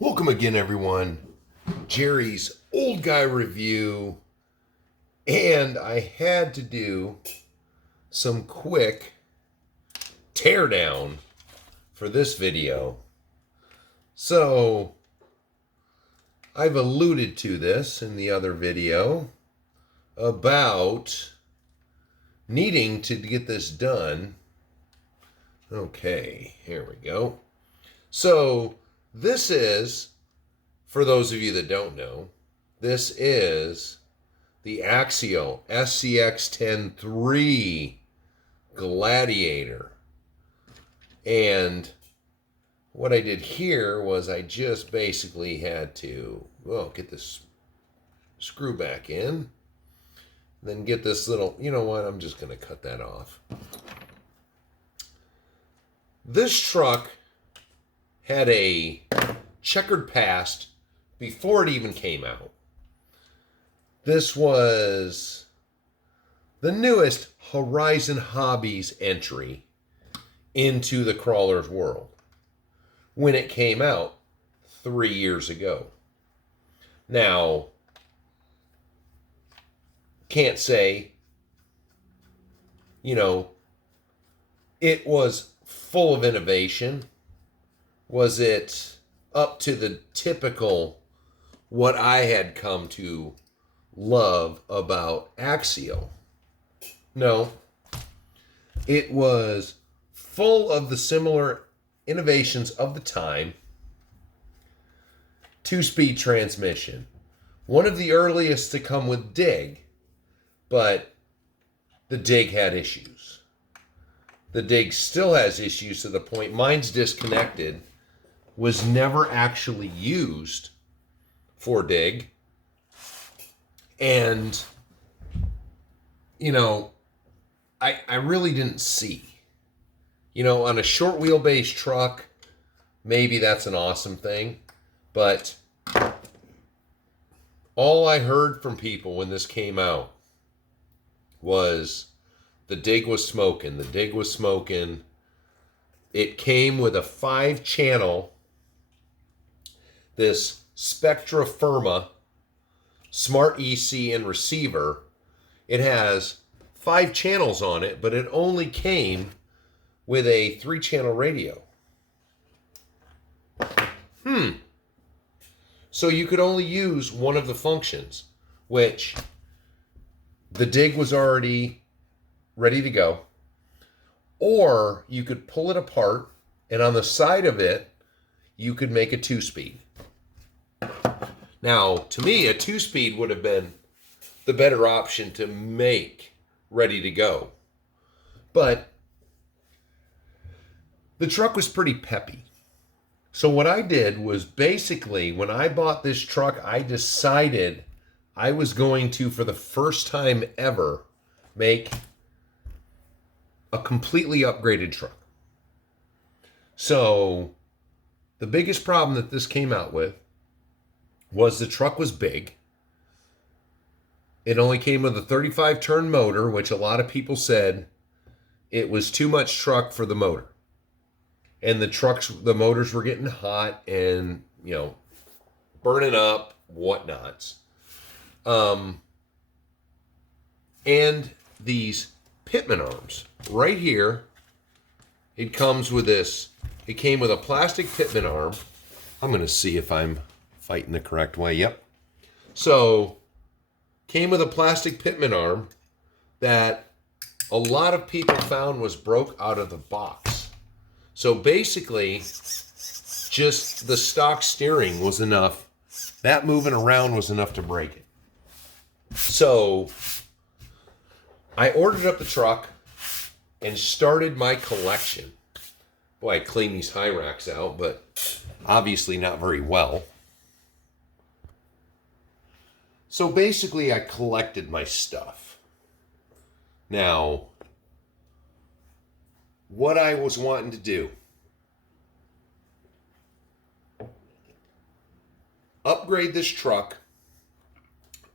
Welcome again, everyone. Jerry's Old Guy Review. And I had to do some quick teardown for this video. So, I've alluded to this in the other video about needing to get this done. Okay, here we go. So, this is, for those of you that don't know, this is the Axial SCX10.3 Gladiator. And what I did here was I just basically had to, get this screw back in. Then get this little, you know what, I'm just going to cut that off. This truck had a checkered past before it even came out. This was the newest Horizon Hobbies entry into the crawler's world when it came out 3 years ago. Now, can't say, it was full of innovation. Was it up to the typical what I had come to love about Axial? No. It was full of the similar innovations of the time. 2-speed transmission. One of the earliest to come with dig, but the dig had issues. The dig still has issues to the point mine's disconnected. Was never actually used for dig. And, I really didn't see. On a short wheelbase truck, maybe that's an awesome thing. But all I heard from people when this came out was the dig was smoking. The dig was smoking. It came with a 5-channel, this Spectra Firma Smart EC and receiver. It has 5 channels on it, but it only came with a 3-channel radio. So you could only use one of the functions, which the dig was already ready to go. Or you could pull it apart, and on the side of it, you could make a 2-speed. Now, to me, a 2-speed would have been the better option to make ready to go. But the truck was pretty peppy. So what I did was basically, when I bought this truck, I decided I was going to, for the first time ever, make a completely upgraded truck. So the biggest problem that this came out with was the truck was big. It only came with a 35-turn motor, which a lot of people said it was too much truck for the motor. And the motors were getting hot and, burning up, whatnots. And these pitman arms right here, it comes with this. It came with a plastic pitman arm. I'm going to see if I'm fighting the correct way. Yep. So, came with a plastic pitman arm that a lot of people found was broke out of the box. So basically, just the stock steering was enough. That moving around was enough to break it. So, I ordered up the truck and started my collection. Boy, I cleaned these high racks out, but obviously not very well. So basically, I collected my stuff. Now, what I was wanting to do, upgrade this truck,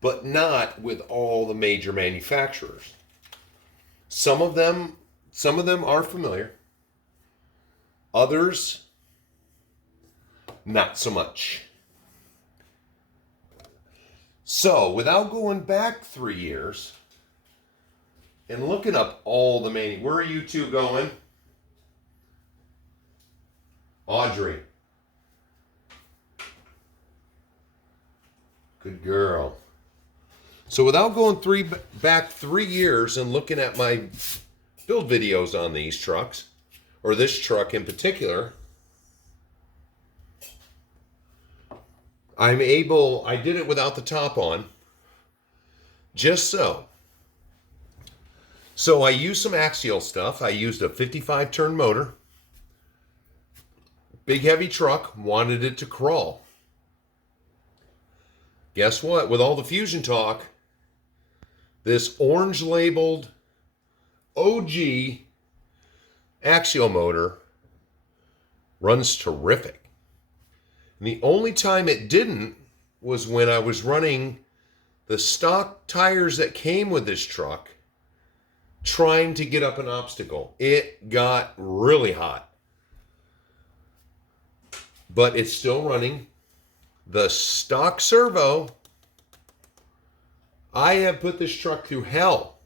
but not with all the major manufacturers. Some of them are familiar. Others not so much. So, without going back 3 years and looking up all the where are you two going? Audrey. Good girl. So without going back 3 years and looking at my build videos on these trucks, or this truck in particular, I did it without the top on, just so. So I used some Axial stuff. I used a 55 turn motor. Big heavy truck, wanted it to crawl. Guess what? With all the fusion talk, this orange labeled OG Axial motor runs terrific. And the only time it didn't was when I was running the stock tires that came with this truck, trying to get up an obstacle. It got really hot. But it's still running. The stock servo, I have put this truck through hell.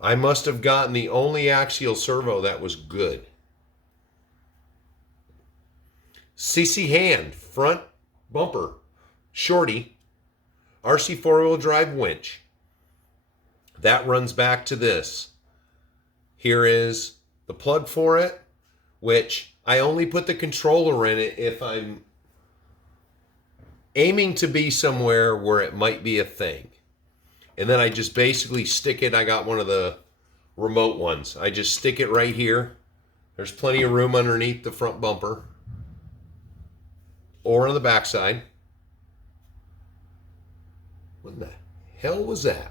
I must have gotten the only Axial servo that was good. CC hand, front bumper, shorty, RC four-wheel drive winch. That runs back to this. Here is the plug for it, which I only put the controller in it if I'm aiming to be somewhere where it might be a thing. And then I just basically stick it. I got one of the remote ones. I just stick it right here. There's plenty of room underneath the front bumper or on the backside. What the hell was that?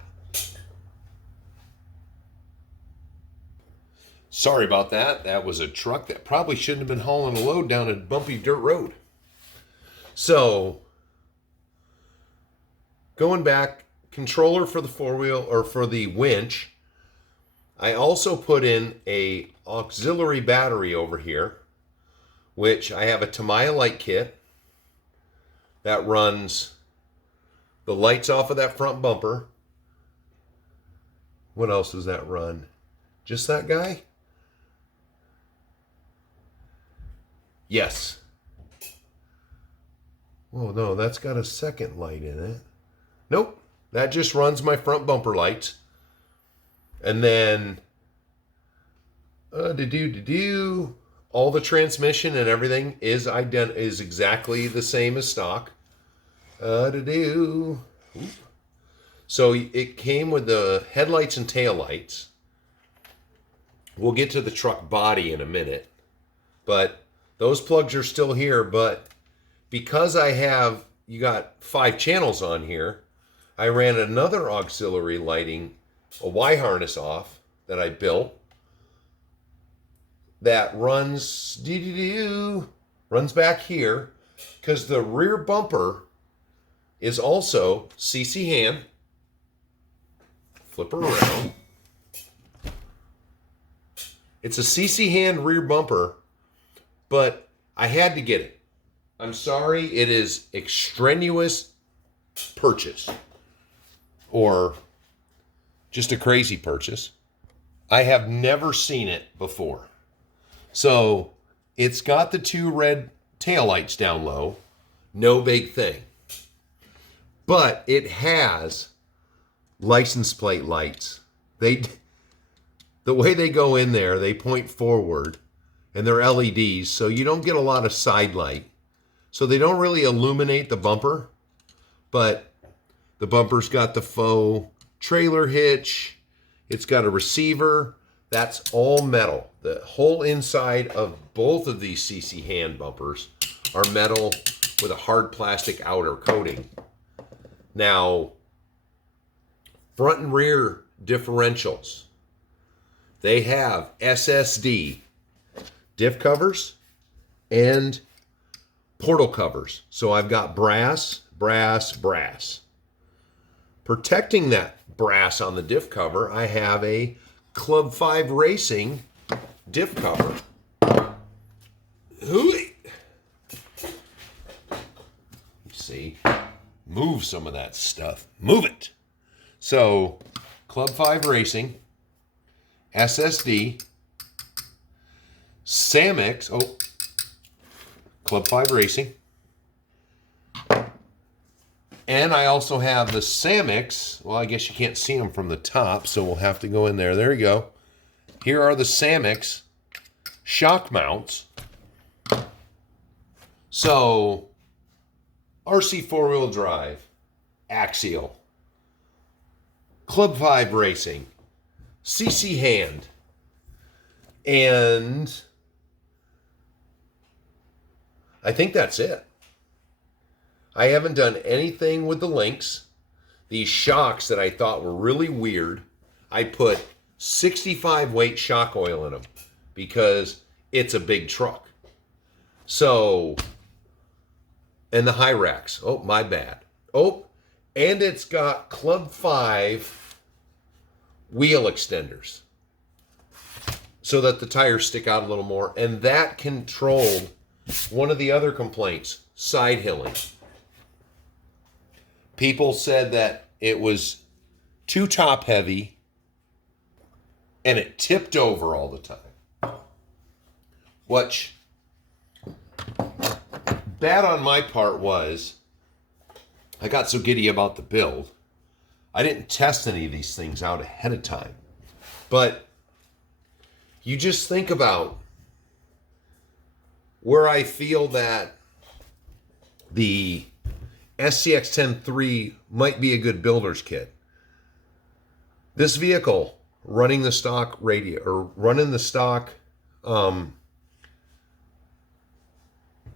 Sorry about that. That was a truck that probably shouldn't have been hauling a load down a bumpy dirt road. So, going back, controller for the four-wheel or for the winch. I also put in a auxiliary battery over here, which I have a Tamiya light kit that runs the lights off of that front bumper. What else does that run? Just that guy? Yes. Oh no, that's got a second light in it. Nope, that just runs my front bumper lights. And then, all the transmission and everything is exactly the same as stock. So it came with the headlights and taillights. We'll get to the truck body in a minute, but those plugs are still here. But because you got 5 channels on here, I ran another auxiliary lighting, a Y harness off that I built that runs back here, because the rear bumper is also CC hand. Flip her around. It's a CC hand rear bumper, but I had to get it. I'm sorry, it is extraneous purchase or just a crazy purchase. I have never seen it before. So it's got the 2 red taillights down low, no big thing. But it has license plate lights. The way they go in there, they point forward, and they're LEDs, so you don't get a lot of side light. So they don't really illuminate the bumper, but the bumper's got the faux trailer hitch. It's got a receiver. That's all metal. The whole inside of both of these CC hand bumpers are metal with a hard plastic outer coating. Now, front and rear differentials. They have SSD diff covers and portal covers. So I've got brass. Protecting that brass on the diff cover, I have a Club 5 Racing diff cover. see. Move some of that stuff. Move it. So, Club 5 Racing, SSD, Samix, Club 5 Racing, and I also have the Samix. Well, I guess you can't see them from the top, so we'll have to go in there. There you go. Here are the Samix shock mounts. So, RC four-wheel drive, Axial, Club 5 Racing, CC Hand, and I think that's it. I haven't done anything with the links. These shocks that I thought were really weird, I put 65 weight shock oil in them because it's a big truck. So, and the high racks. Oh, my bad. Oh, and it's got Club 5 wheel extenders so that the tires stick out a little more. And that controlled one of the other complaints, side hilling. People said that it was too top heavy and it tipped over all the time. Which, bad on my part was, I got so giddy about the build, I didn't test any of these things out ahead of time. But you just think about where I feel that the SCX10.3 might be a good builder's kit. This vehicle running the stock radio, or running the stock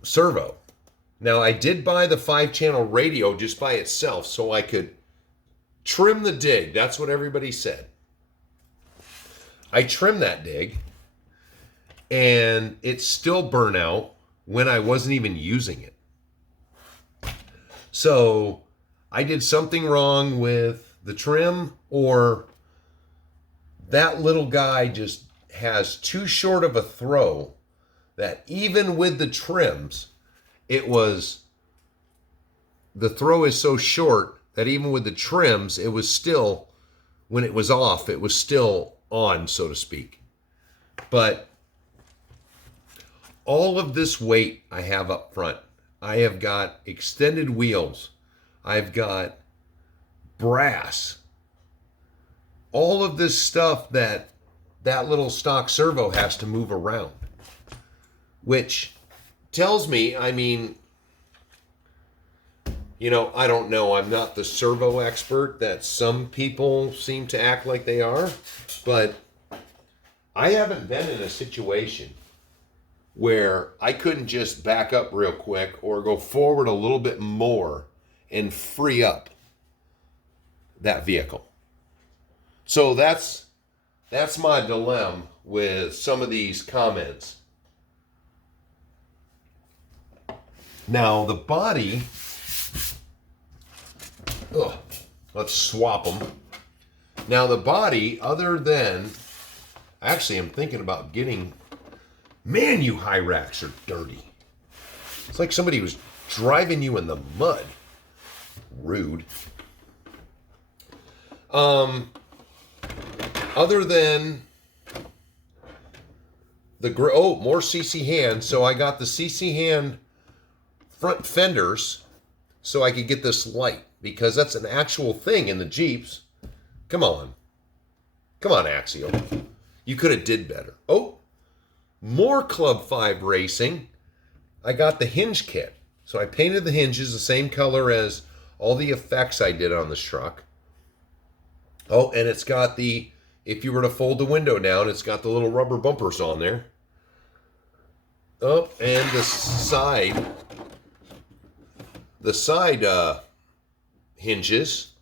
servo. Now, I did buy the 5-channel radio just by itself so I could trim the dig. That's what everybody said. I trimmed that dig, and it still burned out when I wasn't even using it. So I did something wrong with the trim, or that little guy just has too short of a throw that even with the trims, the throw is so short that even with the trims, it was still, when it was off, it was still on, so to speak. But all of this weight I have up front, I have got extended wheels, I've got brass, all of this stuff that little stock servo has to move around, which tells me, I mean, you know, I don't know, I'm not the servo expert that some people seem to act like they are, but I haven't been in a situation where I couldn't just back up real quick or go forward a little bit more and free up that vehicle. So that's my dilemma with some of these comments. Now the body, let's swap them. Now the body, other than, actually I'm thinking about getting, man, you high racks are dirty. It's like somebody was driving you in the mud. Rude. Other than the more CC hand. So I got the CC hand front fenders so I could get this light, because that's an actual thing in the Jeeps. Come on, Axial. You could have did better. Oh, more Club 5 Racing. I got the hinge kit. So I painted the hinges the same color as all the effects I did on this truck. Oh, and it's got the, if you were to fold the window down, it's got the little rubber bumpers on there. Oh, and the side hinges.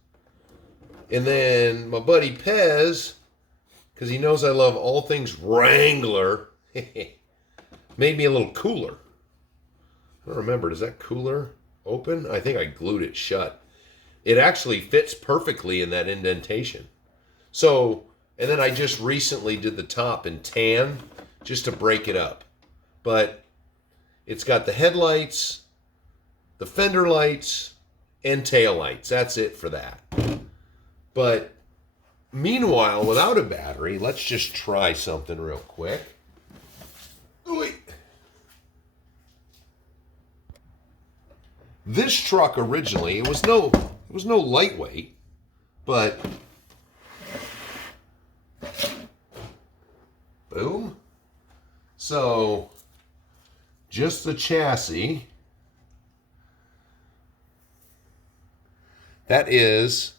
And then my buddy Pez, because he knows I love all things Wrangler, made me a little cooler. I don't remember, does that cooler open? I think I glued it shut. It actually fits perfectly in that indentation. So, and then I just recently did the top in tan just to break it up. But it's got the headlights, the fender lights, and tail lights. That's it for that. But meanwhile, without a battery, let's just try something real quick. Wait. This truck originally, it was no lightweight, but boom. So just the chassis. That is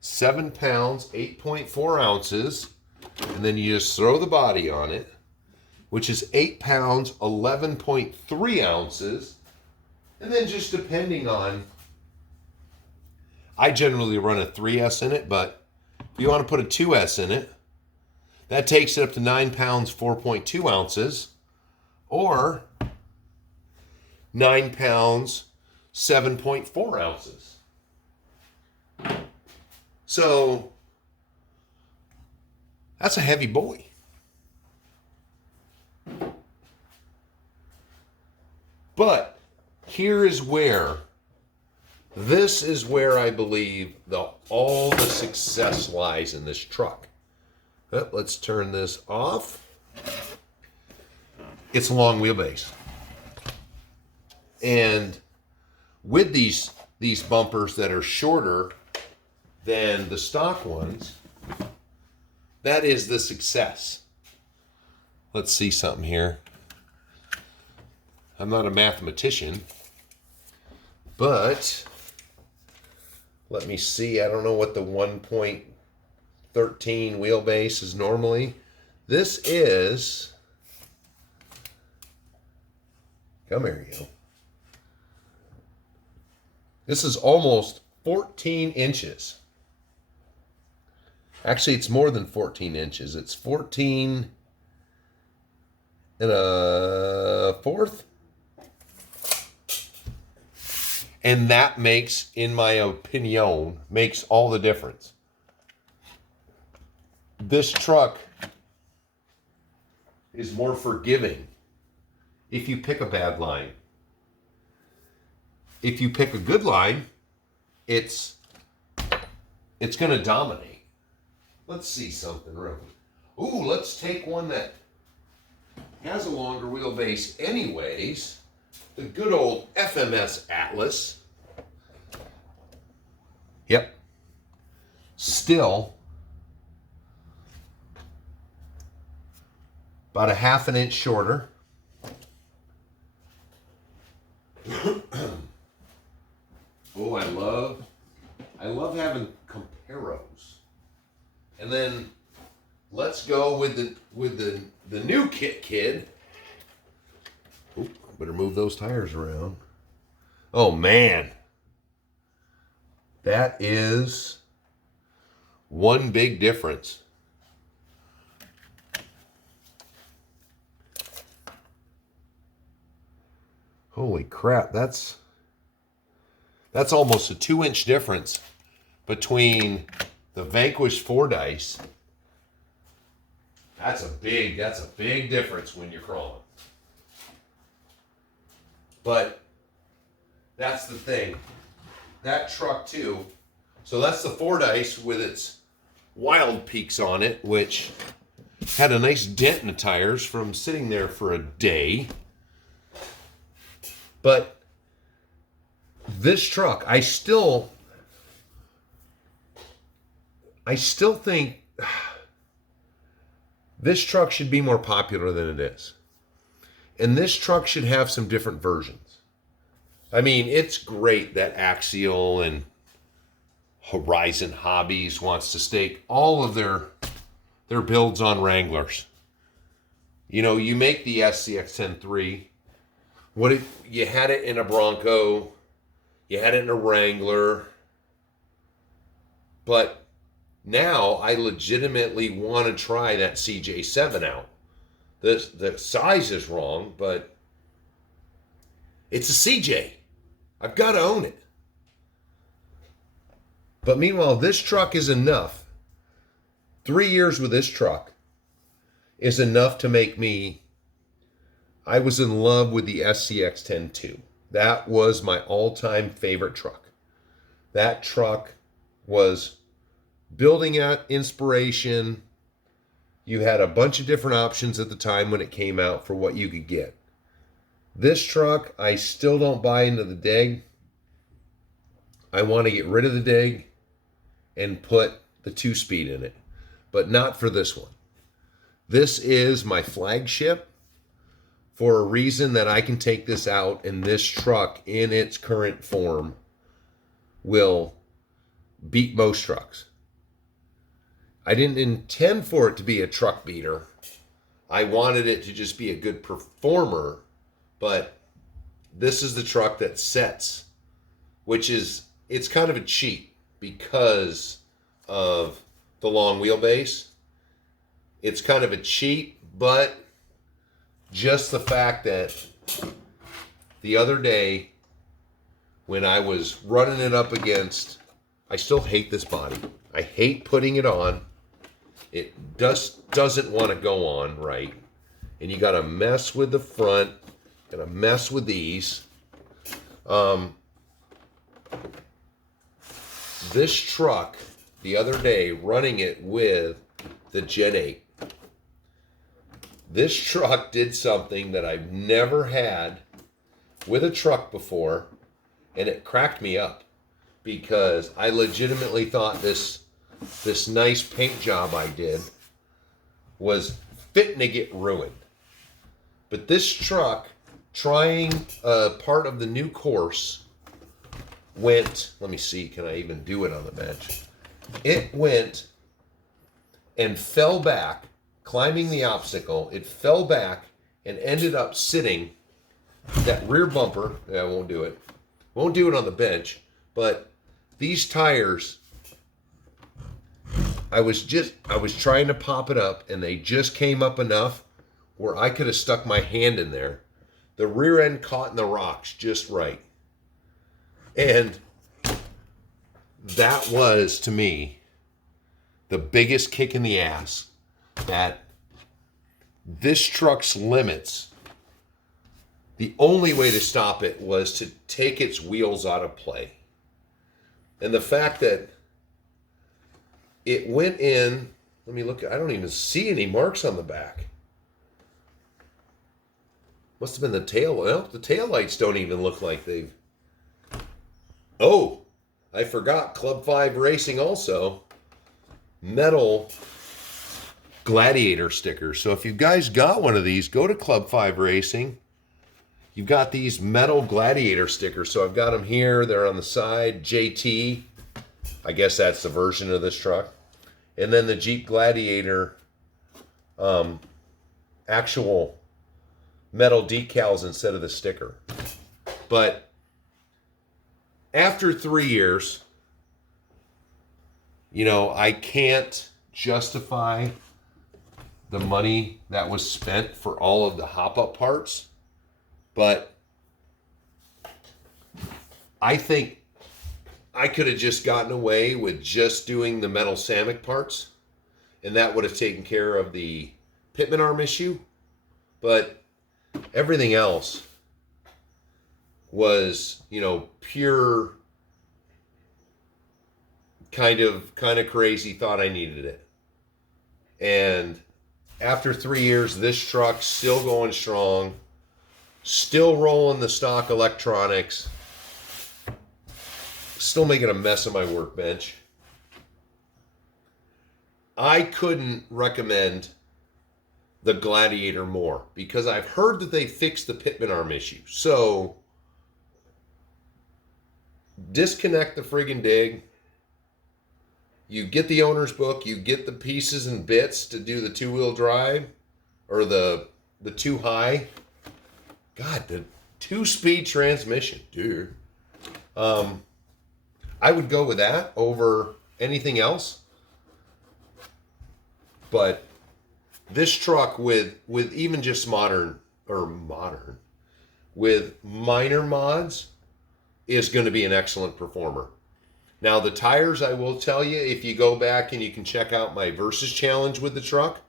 7 pounds, 8.4 ounces. And then you just throw the body on it, which is 8 pounds, 11.3 ounces. And then just depending on, I generally run a 3S in it, but if you want to put a 2S in it, that takes it up to 9 pounds, 4.2 ounces, or 9 pounds, 7.4 ounces. So that's a heavy boy. But here is where, this is where I believe all the success lies in this truck. Let's turn this off. It's a long wheelbase. And with these bumpers that are shorter than the stock ones, that is the success. Let's see something here. I'm not a mathematician, but let me see. I don't know what the 1.13 wheelbase is normally. This is, come here, you go. This is almost 14 inches. Actually, it's more than 14 inches. It's 14 and a fourth. And that makes, in my opinion, makes all the difference. This truck is more forgiving if you pick a bad line. If you pick a good line, it's going to dominate. Let's see something real quick. Ooh, let's take one that has a longer wheelbase anyways. The good old FMS Atlas. Yep. Still about a half an inch shorter. Oh, I love having comparos. And then let's go with the new kid. Oop, better move those tires around. Oh man. That is one big difference. Holy crap, that's almost a 2-inch difference between the Vanquish Fordyce. That's a big difference when you're crawling. But that's the thing. That truck too. So that's the Fordyce with its Wild Peaks on it, which had a nice dent in the tires from sitting there for a day. But this truck, I still think this truck should be more popular than it is. And this truck should have some different versions. I mean, it's great that Axial and Horizon Hobbies wants to stake all of their builds on Wranglers. You know, you make the SCX10.3. What if you had it in a Bronco, you had it in a Wrangler, but now I legitimately want to try that CJ7 out. The size is wrong, but it's a CJ. I've got to own it. But meanwhile, this truck is enough. 3 years with this truck is enough to make me, I was in love with the SCX10 too. That was my all-time favorite truck. That truck was building at inspiration. You had a bunch of different options at the time when it came out for what you could get. This truck, I still don't buy into the dig. I want to get rid of the dig and put the 2-speed in it, but not for this one. This is my flagship for a reason that I can take this out, and this truck in its current form will beat most trucks. I didn't intend for it to be a truck beater. I wanted it to just be a good performer, but this is the truck that sets, which is, it's kind of a cheat because of the long wheelbase. It's kind of a cheat, but just the fact that the other day when I was running it up against, I still hate this body. I hate putting it on. It doesn't want to go on right. And you got to mess with the front, got to mess with these. This truck, the other day, running it with the Gen 8. This truck did something that I've never had with a truck before, and it cracked me up because I legitimately thought this nice paint job I did was fitting to get ruined. But this truck, trying part of the new course, went, let me see, can I even do it on the bench? It went and fell back, climbing the obstacle. It fell back and ended up sitting that rear bumper. Yeah, I won't do it. Won't do it on the bench, but these tires, I was trying to pop it up and they just came up enough where I could have stuck my hand in there. The rear end caught in the rocks just right. And that was, to me, the biggest kick in the ass, that this truck's limits, the only way to stop it was to take its wheels out of play. And the fact that it went in, let me look, I don't even see any marks on the back. Must have been the tail. Well, the tail lights don't even look like they've... Oh, I forgot Club 5 Racing also. Metal Gladiator stickers. So if you guys got one of these, go to Club 5 Racing. You've got these metal Gladiator stickers. So I've got them here. They're on the side. JT. I guess that's the version of this truck. And then the Jeep Gladiator actual metal decals instead of the sticker. But after 3 years, you know, I can't justify the money that was spent for all of the hop-up parts, but I think I could have just gotten away with just doing the metal Samick parts, and that would have taken care of the pitman arm issue. But everything else was, you know, pure kind of crazy, thought I needed it. And after 3 years, this truck's still going strong, still rolling the stock electronics, still making a mess of my workbench. I couldn't recommend the Gladiator more because I've heard that they fixed the pitman arm issue. So disconnect the friggin' dig. You get the owner's book, you get the pieces and bits to do the 2-wheel drive or the 2-high. God, the 2-speed transmission, dude. I would go with that over anything else. But this truck with even just with minor mods is going to be an excellent performer. Now the tires, I will tell you, if you go back and you can check out my Versus Challenge with the truck,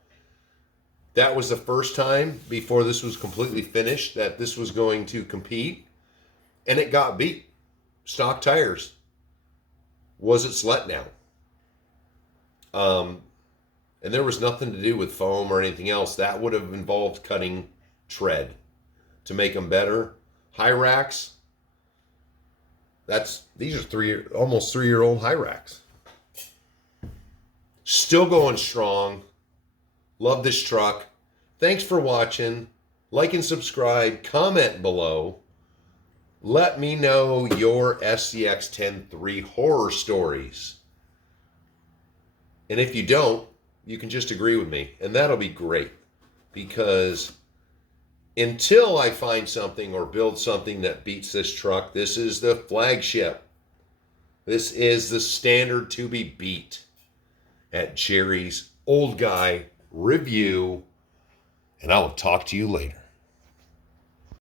that was the first time before this was completely finished that this was going to compete. and it got beat. Stock tires was its letdown. And there was nothing to do with foam or anything else. That would have involved cutting tread to make them better. High racks, these are almost 3-year-old high racks. Still going strong. Love this truck. Thanks for watching. Like and subscribe. Comment below. Let me know your SCX10.3 horror stories. And if you don't, you can just agree with me. And that'll be great. Because until I find something or build something that beats this truck, this is the flagship. This is the standard to be beat at Jerry's Old Guy Review. And I will talk to you later.